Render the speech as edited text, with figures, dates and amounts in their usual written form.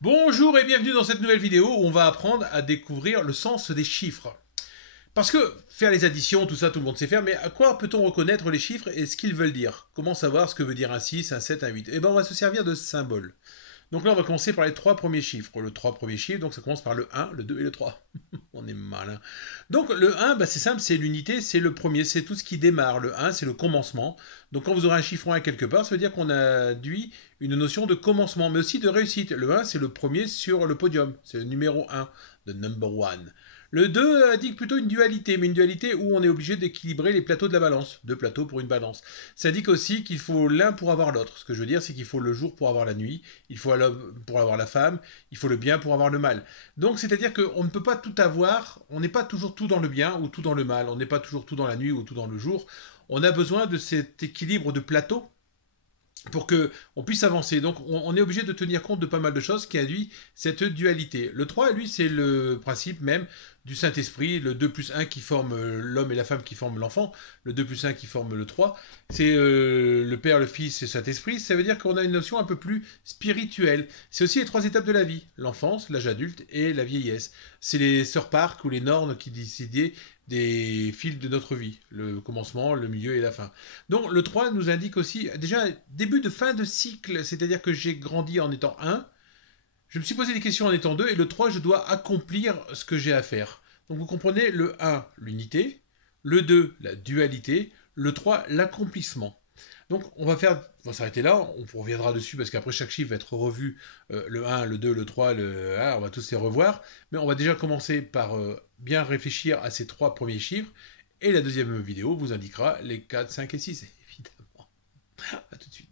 Bonjour et bienvenue dans cette nouvelle vidéo où on va apprendre à découvrir le sens des chiffres. Parce que faire les additions, tout ça, tout le monde sait faire, mais à quoi peut-on reconnaître les chiffres et ce qu'ils veulent dire? Comment savoir ce que veut dire un 6, un 7, un 8? Eh bien, on va se servir de symboles. Donc là, on va commencer par les trois premiers chiffres. Le trois premiers chiffres, donc ça commence par le 1, le 2 et le 3. On est malin. Donc le 1, bah, c'est simple, c'est l'unité, c'est le premier, c'est tout ce qui démarre. Le 1, c'est le commencement. Donc quand vous aurez un chiffre 1 quelque part, ça veut dire qu'on a induit une notion de commencement, mais aussi de réussite. Le 1, c'est le premier sur le podium, c'est le numéro 1, the number one. Le 2 indique plutôt une dualité, mais une dualité où on est obligé d'équilibrer les plateaux de la balance. Deux plateaux pour une balance. Ça indique aussi qu'il faut l'un pour avoir l'autre. Ce que je veux dire, c'est qu'il faut le jour pour avoir la nuit, il faut l'homme pour avoir la femme, il faut le bien pour avoir le mal. Donc c'est-à-dire qu'on ne peut pas tout avoir, on n'est pas toujours tout dans le bien ou tout dans le mal, on n'est pas toujours tout dans la nuit ou tout dans le jour. On a besoin de cet équilibre de plateau pour que on puisse avancer. Donc on est obligé de tenir compte de pas mal de choses qui induit cette dualité. Le 3, lui, c'est le principe même du Saint-Esprit, le 2 plus 1 qui forme l'homme et la femme qui forment l'enfant, le 2 plus 1 qui forme le 3. C'est le Père, le Fils et le Saint-Esprit. Ça veut dire qu'on a une notion un peu plus spirituelle. C'est aussi les trois étapes de la vie, l'enfance, l'âge adulte et la vieillesse. C'est les sœurs Park ou les Nornes qui décidaient des fils de notre vie, le commencement, le milieu et la fin. Donc le 3 nous indique aussi déjà un début de fin de cycle, c'est-à-dire que j'ai grandi en étant 1, je me suis posé des questions en étant 2, et le 3 je dois accomplir ce que j'ai à faire. Donc vous comprenez, le 1, l'unité, le 2, la dualité, le 3, l'accomplissement. Donc on va s'arrêter là, on reviendra dessus parce qu'après chaque chiffre va être revu, le 1, le 2, le 3, le 1, on va tous les revoir, mais on va déjà commencer par bien réfléchir à ces trois premiers chiffres, et la deuxième vidéo vous indiquera les 4, 5 et 6, évidemment. A tout de suite.